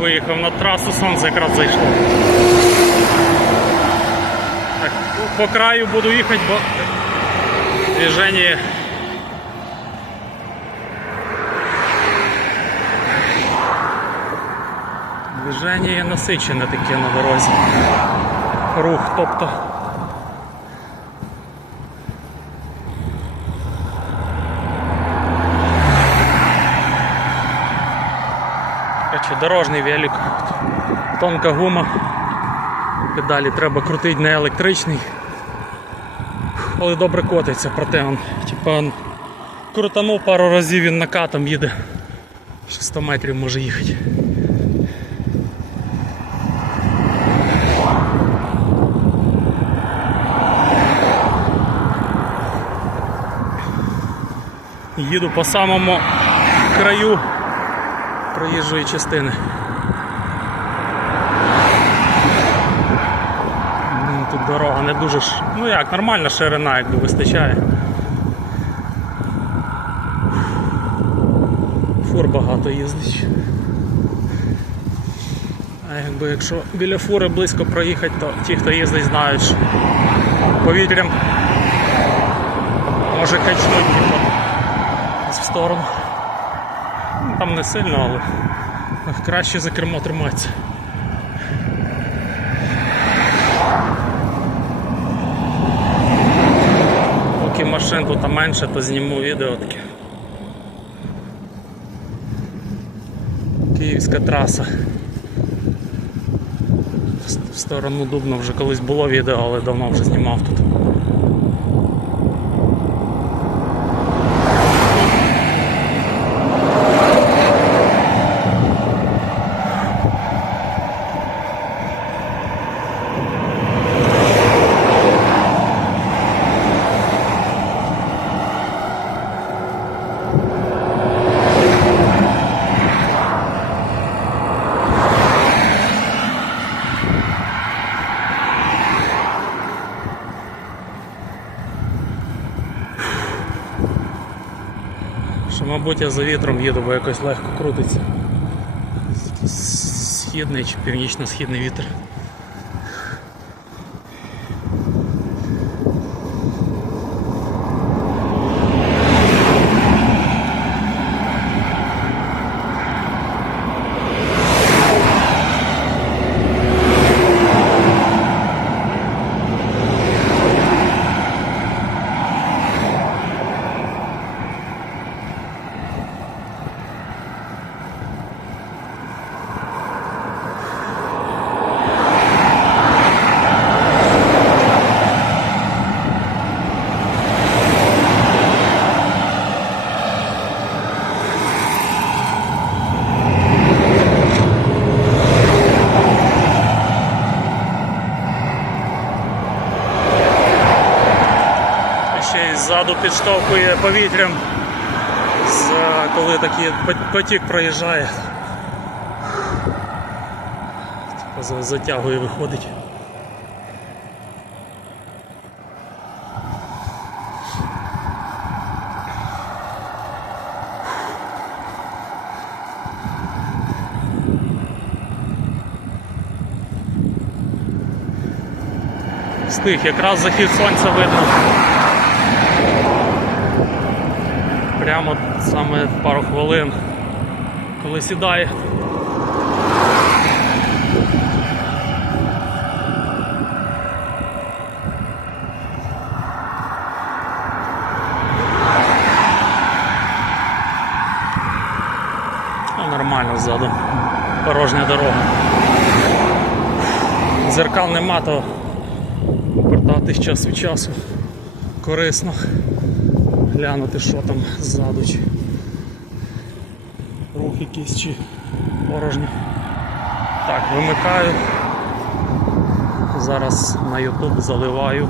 виїхав на трасу, сонце якраз зайшло. Так, по краю буду їхати, бо движення Движення насичене таке на дорозі. Рух, тобто. Короче, дорожній велик, тонка гума, педалі треба крутити не електричний, але добре котиться, проте он, типа, он, крутанув пару разів він накатом їде. Ще 100 метрів може їхати. Їду по самому краю проїжджої частини. Тут дорога не дуже ж. Ну як, нормальна ширина, якби вистачає. Фур багато їздить. А якби якщо біля фури близько проїхати, то ті, хто їздить, знають, що повітрям може качнуть типу, в сторону. Там не сильно, але краще за кермо триматися. Поки машин тут менше, то зніму відео таке. Київська траса. В сторону Дубно вже колись було відео, але давно вже знімав тут. Що, мабуть, я за вітром їду, бо якось легко крутиться. Східний чи північно-східний вітер. Ззаду підштовхує повітрям, коли такий потік проїжджає. Затягує виходить. Стих, якраз захід сонця видно. Прямо саме пару хвилин, коли сідає. Ну, нормально ззаду. Порожня дорога. Зеркал нема, то повертатись час від часу. Корисно глянути, що там ззаду, чи рух якийсь чи порожній. Так, вимикаю. Зараз на YouTube заливаю